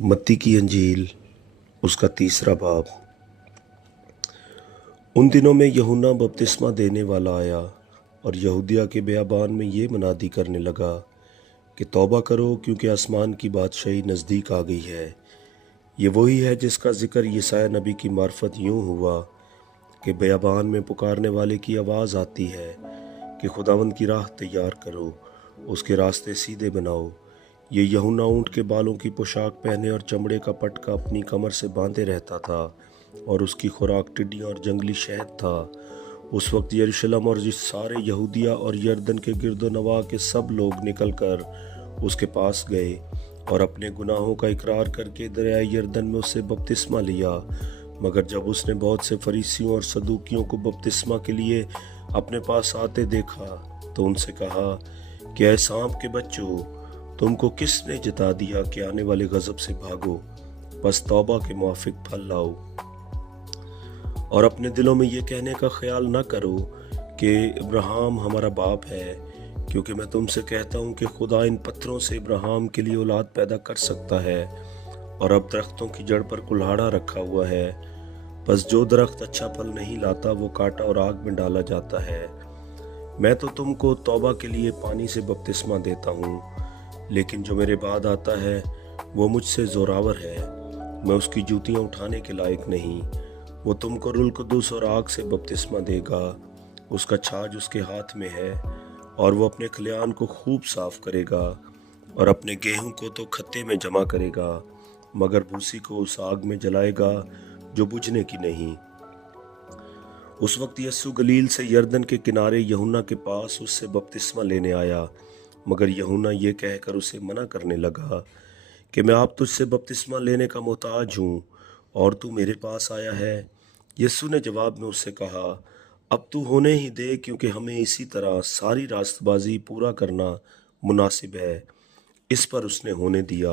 मत्ती की अंजील उसका 3 बाब। उन दिनों में यूहन्ना बपतिस्मा देने वाला आया और यहूदिया के बियाबान में ये मुनादी करने लगा कि तौबा करो, क्योंकि आसमान की बादशाही नज़दीक आ गई है। ये वही है जिसका जिक्र यशायाह नबी की मार्फत यूं हुआ कि बियाबान में पुकारने वाले की आवाज़ आती है कि खुदावंद की राह तैयार करो, उसके रास्ते सीधे बनाओ। ये यूहन्ना ऊँट के बालों की पोशाक पहने और चमड़े का पटका अपनी कमर से बांधे रहता था, और उसकी खुराक टिड्डियाँ और जंगली शहद था। उस वक्त यरूशलेम और जिस सारे यहूदिया और यरदन के गिरदो नवा के सब लोग निकलकर उसके पास गए और अपने गुनाहों का इकरार करके दरियाए यरदन में उससे बपतिस्मा लिया। मगर जब उसने बहुत से फरीसियों और सदूकियों को बपतिस्मा के लिए अपने पास आते देखा तो उनसे कहा कि ऐ सांप के बच्चों, तुमको किसने जता दिया कि आने वाले गजब से भागो? बस तौबा के मुआफिक फल लाओ और अपने दिलों में ये कहने का ख्याल न करो कि इब्राहिम हमारा बाप है, क्योंकि मैं तुमसे कहता हूँ कि खुदा इन पत्थरों से इब्राहिम के लिए औलाद पैदा कर सकता है। और अब दरख्तों की जड़ पर कुल्हाड़ा रखा हुआ है, बस जो दरख्त अच्छा फल नहीं लाता वो काटा और आग में डाला जाता है। मैं तो तुमको तौबा के लिए पानी से बपतिस्मा देता हूँ, लेकिन जो मेरे बाद आता है वो मुझसे जोरावर है। मैं उसकी जूतियाँ उठाने के लायक नहीं। वो तुमको रुल कुदूस और आग से बपतिस्मा देगा। उसका छाछ उसके हाथ में है और वो अपने खलियान को खूब साफ करेगा और अपने गेहूं को तो खत्ते में जमा करेगा, मगर भूसी को उस आग में जलाएगा जो बुझने की नहीं। उस वक्त यस्सु गलील से यरदन के किनारे यूहन्ना के पास उससे बपतिस्मा लेने आया, मगर यूहन्ना ये कहकर उसे मना करने लगा कि मैं आप तुझसे बपतिस्मा लेने का मोहताज हूँ और तू मेरे पास आया है। यस्सु ने जवाब में उससे कहा, अब तू होने ही दे, क्योंकि हमें इसी तरह सारी रास्तबाजी पूरा करना मुनासिब है। इस पर उसने होने दिया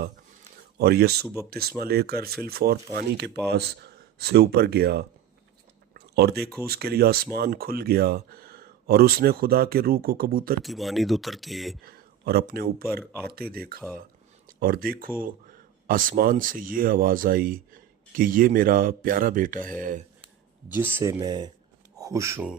और यस्सु बपतिस्मा लेकर फिलफौर पानी के पास से ऊपर गया, और देखो उसके लिए आसमान खुल गया और उसने खुदा के रूह को कबूतर की मानिद उतरते और अपने ऊपर आते देखा। और देखो आसमान से ये आवाज़ आई कि ये मेरा प्यारा बेटा है जिससे मैं खुश हूँ।